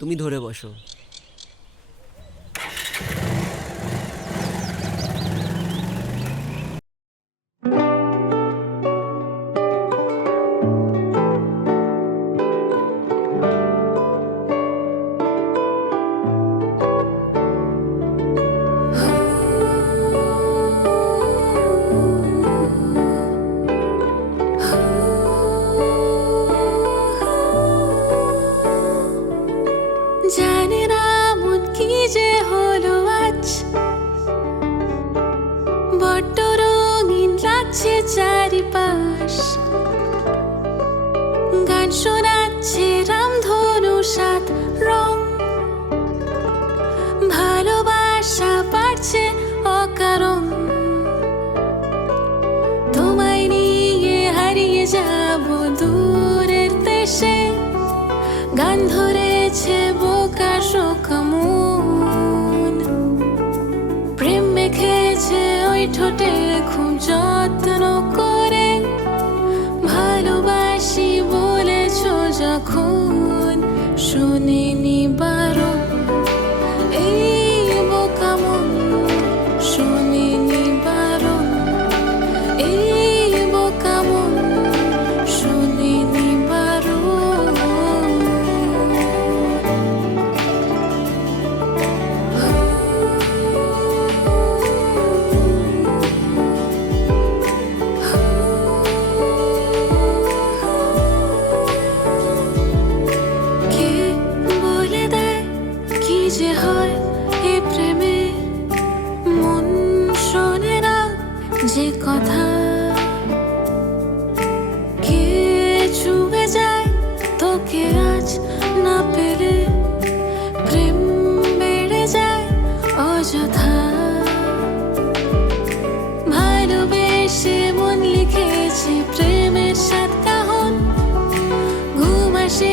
তুমি ধরে বসো। যাব দূরের দেশে। গান ধরেছে বোকা শোক মন প্রেম মেখেছে ওই ঠোঁটে খুব যত্ন করে যে কথা। কে ছুঁয়ে যায়, তোকে আজ না পেলে প্রেম বেড়ে যায় অযথা। ভালোবেসে মন লিখেছে প্রেমের সাত কাহন। ঘুম আসে